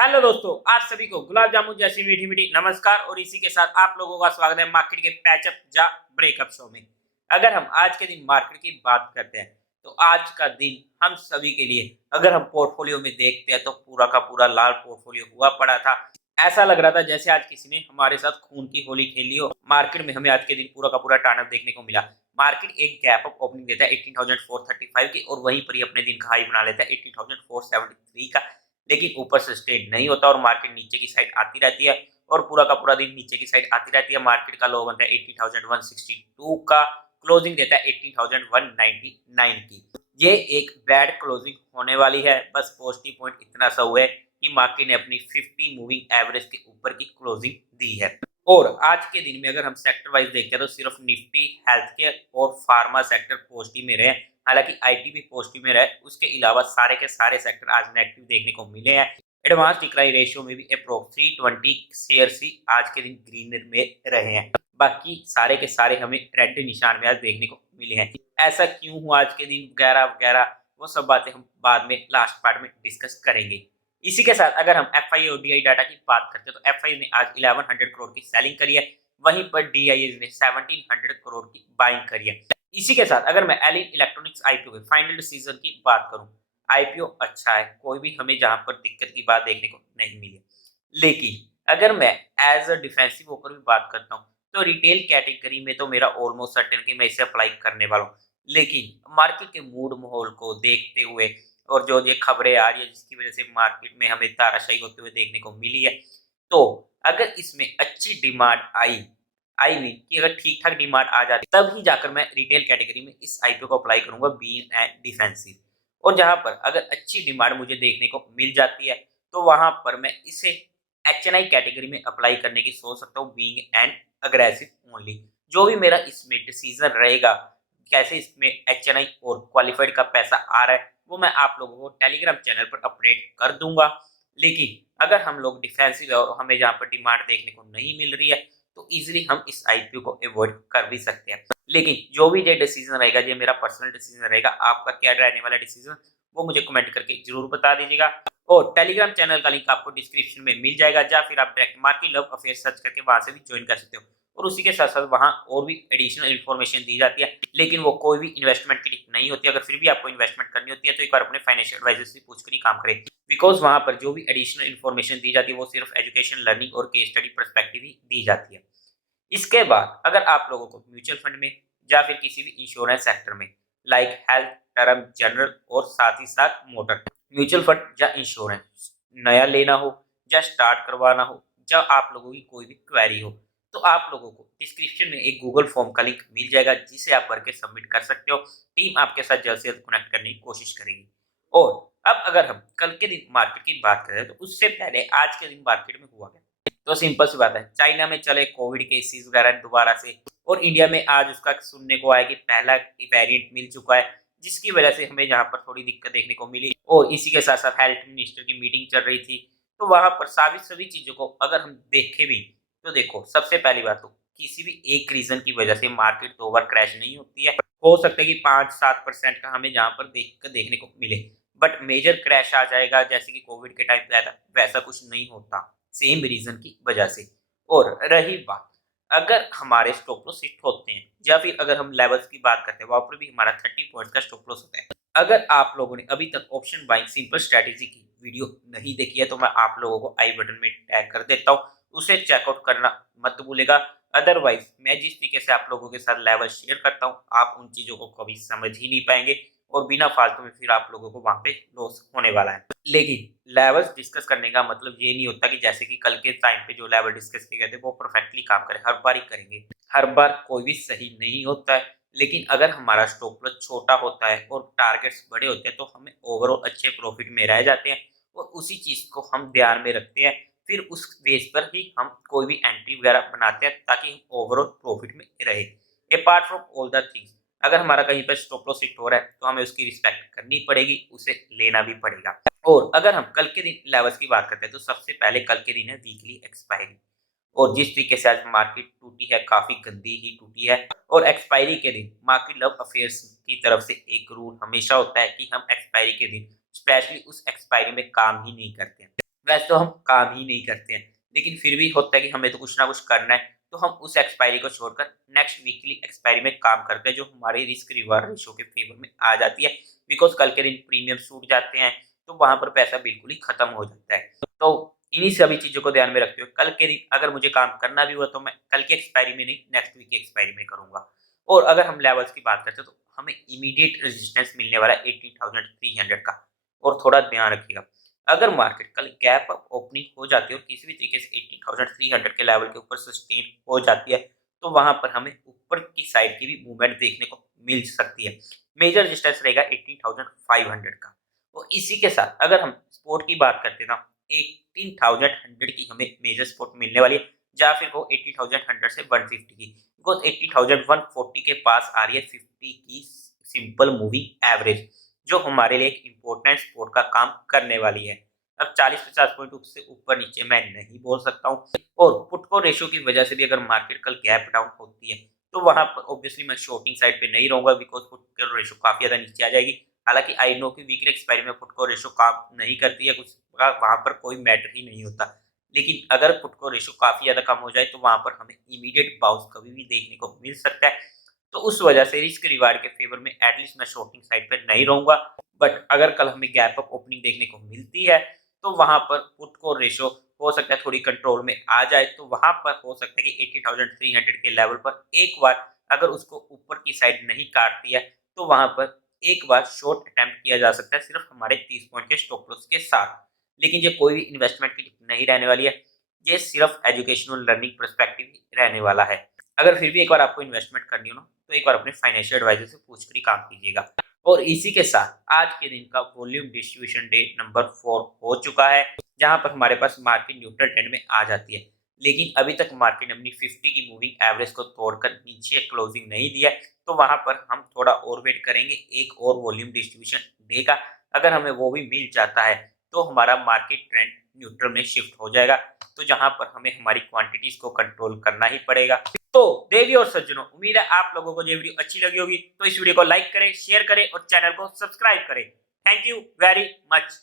Hello दोस्तों, आप सभी को गुलाब जामुन जैसी मीठी मीठी नमस्कार और इसी के साथ आप लोगों का स्वागत है मार्केट के पैचअप या ब्रेकअप शो में। अगर हम आज के दिन मार्केट की बात करते हैं तो आज का दिन हम सभी के लिए अगर हम पोर्टफोलियो में देखते हैं तो पूरा का पूरा लाल पोर्टफोलियो हुआ पड़ा था। ऐसा लग रहा था जैसे आज किसी ने हमारे साथ खून की होली खेली हो। मार्केट में हमें आज के दिन पूरा का पूरा टर्न अप देखने को मिला। मार्केट एक गैप अप ओपनिंग देता है 18,435 की और वहीं पर ही अपने दिन का हाई बना लेता है 18,473 का। लेकिन ऊपर सस्टेन नहीं होता और मार्केट नीचे की साइड आती रहती है और पूरा का पूरा दिन नीचे की साइड आती रहती है। मार्केट का लो बनता है 80,162 का, क्लोजिंग देता है 80,199 की। ये एक बैड क्लोजिंग होने वाली है। बस पॉजिटिव पॉइंट इतना सा हुआ है कि मार्केट ने अपनी 50 मूविंग एवरेज के ऊपर की क्लोजिंग दी है। और आज के दिन में अगर हम सेक्टर वाइज देखते हैं तो सिर्फ निफ्टी, हेल्थ केयर और फार्मा सेक्टर पॉजिटिव में रहे। हालांकि आईटी भी पॉजिटिव में रहे, उसके अलावा सारे के सारे सेक्टर आज नेगेटिव देखने को मिले हैं। एडवांस डिक्लाइन रेशियो में भी अप्रोक्स 320 शेयर्स ही आज के दिन ग्रीन में रहे हैं। बाकी सारे के सारे हमें रेड निशान में आज देखने को मिले हैं। ऐसा क्यों हुआ आज के दिन वगैरह वगैरह वो सब बातें हम बाद में लास्ट पार्ट में डिस्कस करेंगे। इसी के साथ अगर हम एफ आई और डी आई डाटा की बात करते हैं तो एफ आई ने आज 1100 करोड़ की सेलिंग करी है, वहीं पर डी आई ने 1700 करोड़ की बाइंग करी है। इसी के साथ अगर मैं एलिन इलेक्ट्रॉनिक्स आईपीओ के फाइनल डिसीजन की बात करूं, आईपीओ अच्छा है, कोई भी हमें जहां पर दिक्कत की बात देखने को नहीं मिली। लेकिन अगर मैं एज अ डिफेंसिव होकर भी बात करता हूं तो रिटेल कैटेगरी में तो मेरा ऑलमोस्ट सर्टेन कि मैं इसे अप्लाई करने वाला हूं। लेकिन मार्केट के मूड माहौल को देखते हुए और जो ये खबरें आ रही है जिसकी वजह से मार्केट में हमें ताराशाही होते हुए देखने को मिली है, तो अगर इसमें अच्छी डिमांड आई आई मीन कि अगर ठीक ठाक डिमांड आ जाती तब ही जाकर मैं रिटेल कैटेगरी में इस आईपीओ को अप्लाई करूंगा बीइंग एंड डिफेंसिव। और जहां पर अगर अच्छी डिमांड मुझे देखने को मिल जाती है तो वहां पर मैं इसे एचएनआई कैटेगरी में अप्लाई करने की सोच सकता हूँ बीइंग एंड अग्रेसिव ओनली। जो भी मेरा इसमें डिसीजन रहेगा कैसे इसमें एचएनआई और क्वालिफाइड का पैसा आ रहा है वो मैं आप लोगों को टेलीग्राम चैनल पर अपडेट कर दूंगा। लेकिन अगर हम लोग डिफेंसिव है और हमें जहाँ पर डिमांड देखने को नहीं मिल रही है तो इजीली हम इस आईपीओ को अवॉइड कर भी सकते हैं। लेकिन जो भी ये डिसीजन रहेगा, ये मेरा पर्सनल डिसीजन रहेगा, आपका क्या रहने वाला डिसीजन वो मुझे कमेंट करके जरूर बता दीजिएगा। और टेलीग्राम चैनल का लिंक आपको डिस्क्रिप्शन में मिल जाएगा, या फिर आप direct market love affair search करके वहां से भी ज्वाइन कर सकते हो। और उसी के साथ साथ वहां और भी एडिशनल इन्फॉर्मेशन दी जाती है, लेकिन वो कोई भी इन्वेस्टमेंट की नहीं होती। अगर फिर भी आपको इन्वेस्टमेंट करनी होती है तो एक बार अपने फाइनेंशियल एडवाइजर से पूछकर ही काम करें, बिकॉज वहां पर जो भी एडिशनल इन्फॉर्मेशन दी जाती है वो सिर्फ एजुकेशन, लर्निंग और केस स्टडी पर्सपेक्टिव ही दी जाती है। इसके बाद अगर आप लोगों को म्यूचुअल फंड में या फिर किसी भी इंश्योरेंस सेक्टर में लाइक हेल्थ, टर्म, जनरल और साथ ही साथ मोटर म्यूचुअल फंड या इंश्योरेंस नया लेना हो या स्टार्ट करवाना हो या आप लोगों की कोई भी क्वेरी हो तो आप लोगों को डिस्क्रिप्शन में एक गूगल फॉर्म का लिंक मिल जाएगा जिसे आप भर के सबमिट कर सकते हो। टीम आपके साथ जल्द से जल्द कनेक्ट करने की कोशिश करेगी। और अब अगर हम कल के दिन मार्केट की बात करें तो उससे पहले आज के दिन मार्केट में हुआ क्या, तो सिंपल सी बात है, चाइना में चले कोविड केसेस वगैरह दोबारा से और इंडिया में आज उसका सुनने को आया कि पहला वेरिएंट मिल चुका है, जिसकी वजह से हमें यहाँ पर थोड़ी दिक्कत देखने को मिली। और इसी के साथ साथ हेल्थ मिनिस्टर की मीटिंग चल रही थी, तो वहां पर सभी चीजों को अगर हम देखें भी तो देखो सबसे पहली बात तो किसी भी एक रीजन की वजह से मार्केट दो बार क्रैश नहीं होती है। हो सकता है कि 5-7% का हमें जहाँ पर देखने को मिले, बट मेजर क्रैश आ जाएगा जैसे कि कोविड के टाइम पे आया था, वैसा कुछ नहीं होता सेम रीजन की वजह से। और रही बात अगर हमारे स्टॉप लॉस हिट होते हैं या फिर अगर हम लेवल्स की बात करते हैं वहां पर भी हमारा 30 पॉइंट्स का स्टॉप लॉस होता है। अगर आप लोगों ने अभी तक ऑप्शन बाइंग सिंपल स्ट्रेटेजी की वीडियो नहीं देखी है तो मैं आप लोगों को आई बटन में टैग कर देता हूँ, उसे चेकआउट करना मत भूलेगा। अदरवाइज मैं जिस तरीके से आप लोगों के साथ लेवल शेयर करता हूँ आप उन चीजों को कभी समझ ही नहीं पाएंगे और बिना फालतू में फिर आप लोगों को वहां पे लॉस होने वाला है। लेकिन लेवल्स डिस्कस करने का मतलब ये नहीं होता कि जैसे कि कल के टाइम पे जो लेवल डिस्कस किए गए थे वो परफेक्टली काम करे, हर बार ही करेंगे। हर बार कोई भी सही नहीं होता है। लेकिन अगर हमारा स्टॉप लॉस छोटा होता है और टारगेट्स बड़े होते हैं तो हमें ओवरऑल अच्छे प्रॉफिट में रह जाते हैं और उसी चीज को हम ध्यान में रखते हैं। फिर उस बेस पर ही हम कोई भी एंट्री वगैरह बनाते हैं ताकि हम ओवरऑल प्रॉफिट में रहे। Apart from all the things अगर हमारा कहीं पर स्टॉप लॉस हिट हो रहा है तो हमें उसकी रिस्पेक्ट करनी पड़ेगी, उसे लेना भी पड़ेगा। और अगर हम कल के दिन लेवल्स की बात करते हैं तो सबसे पहले कल के दिन है वीकली एक्सपायरी। और जिस तरीके से आज मार्केट टूटी है काफी गंदी ही टूटी है। और एक्सपायरी के दिन मार्केट लव अफेयर्स की तरफ से एक रूल हमेशा होता है कि हम एक्सपायरी के दिन स्पेशली उस एक्सपायरी में काम ही नहीं करते हैं। वैसे तो हम काम ही नहीं करते हैं, लेकिन फिर भी होता है कि हमें तो कुछ ना कुछ करना है, तो हम उस एक्सपायरी को छोड़कर नेक्स्ट वीकली एक्सपायरी में काम करते हैं, जो हमारे रिस्क रिवार्ड रेशियो के फेवर में आ जाती है। बिकॉज़ कल के दिन प्रीमियम छूट जाते हैं, तो वहाँ पर पैसा बिल्कुल ही खत्म हो जाता है। तो इन्हीं सभी चीज़ों को ध्यान में रखते हुए कल के दिन अगर मुझे काम करना भी हुआ, तो मैं कल की एक्सपायरी में नहीं, नेक्स्ट वीक की एक्सपायरी में करूँगा। और अगर हम लेवल्स की बात करते हैं, तो हमें इमीडिएट रेजिस्टेंस मिलने वाला है 18,300 का। और थोड़ा ध्यान रखिएगा, अगर मार्केट कल गैप अप ओपनिंग हो जाती है और किसी भी तरीके से 18,300 के लेवल के ऊपर सस्टेन हो जाती है, तो वहां पर हमें ऊपर की साइड की भी मूवमेंट देखने को मिल सकती है। मेजर रेजिस्टेंस रहेगा 18,500 का। तो इसी के साथ अगर हम सपोर्ट की बात करते हैं ना, 18,100 की हमें मेजर सपोर्ट मिलने वाली है, या फिर वो 18,100 से 150 की, बिकॉज 18,140 के पास आ रही है 50 की सिंपल मूविंग एवरेज, जो हमारे लिए एक इम्पोर्टेंट सपोर्ट का काम करने वाली है। अब 40-50 पॉइंट उससे ऊपर नीचे मैं नहीं बोल सकता हूँ। और पुट कॉल रेशियो की वजह से भी अगर मार्केट कल गैप डाउन होती है, तो वहां पर ऑब्वियसली मैं शॉर्टिंग साइड पे नहीं रहूंगा, बिकॉज पुट कॉल रेशियो काफी ज्यादा नीचे आ जाएगी। हालांकि आई नो की वीकली एक्सपायरी में पुट कॉल रेशियो काम नहीं करती है, कुछ वहां पर कोई मैटर ही नहीं होता। लेकिन अगर पुट कॉल रेशियो काफी ज्यादा कम हो जाए, तो वहां पर हमें इमीडिएट बाउंस कभी भी देखने को मिल सकता है। तो उस वजह से रिस्क रिवार्ड के फेवर में एटलीस्ट मैं शॉर्टिंग साइड पर नहीं रहूंगा। बट अगर कल हमें गैप अप ओपनिंग देखने को मिलती है, तो वहां पर पुट कॉल रेशियो हो सकता है थोड़ी कंट्रोल में आ जाए, तो वहां पर हो सकता है कि 80,300 के लेवल पर एक बार अगर उसको ऊपर की साइड नहीं काटती है, तो वहां पर एक बार शॉर्ट अटेम्प्ट किया जा सकता है, सिर्फ हमारे 30 पॉइंट के स्टॉप लॉस के साथ। लेकिन ये कोई भी इन्वेस्टमेंट की टिप नहीं रहने वाली है, ये सिर्फ एजुकेशनल लर्निंग पर्सपेक्टिव रहने वाला है। अगर फिर भी एक बार आपको इन्वेस्टमेंट करनी हो ना, तो एक बार अपने फाइनेंशियल एडवाइजर से पूछकर ही काम कीजिएगा। और इसी के साथ आज के दिन का वॉल्यूम डिस्ट्रीब्यूशन डे नंबर 4 हो चुका है, जहां पर हमारे पास मार्केट न्यूट्रल ट्रेंड में आ जाती है। लेकिन अभी तक मार्केट ने अपनी 50 की मूविंग एवरेज को तोड़कर नीचे क्लोजिंग नहीं दिया है, तो वहां पर हम थोड़ा और वेट करेंगे एक और वॉल्यूम डिस्ट्रीब्यूशन डे का। अगर हमें वो भी मिल जाता है, तो हमारा मार्केट ट्रेंड न्यूट्रल में शिफ्ट हो जाएगा, तो जहां पर हमें हमारी क्वांटिटीज को कंट्रोल करना ही पड़ेगा। तो देवी और सज्जनों, उम्मीद है आप लोगों को ये वीडियो अच्छी लगी होगी, तो इस वीडियो को लाइक करें, शेयर करें और चैनल को सब्सक्राइब करें। Thank you very much.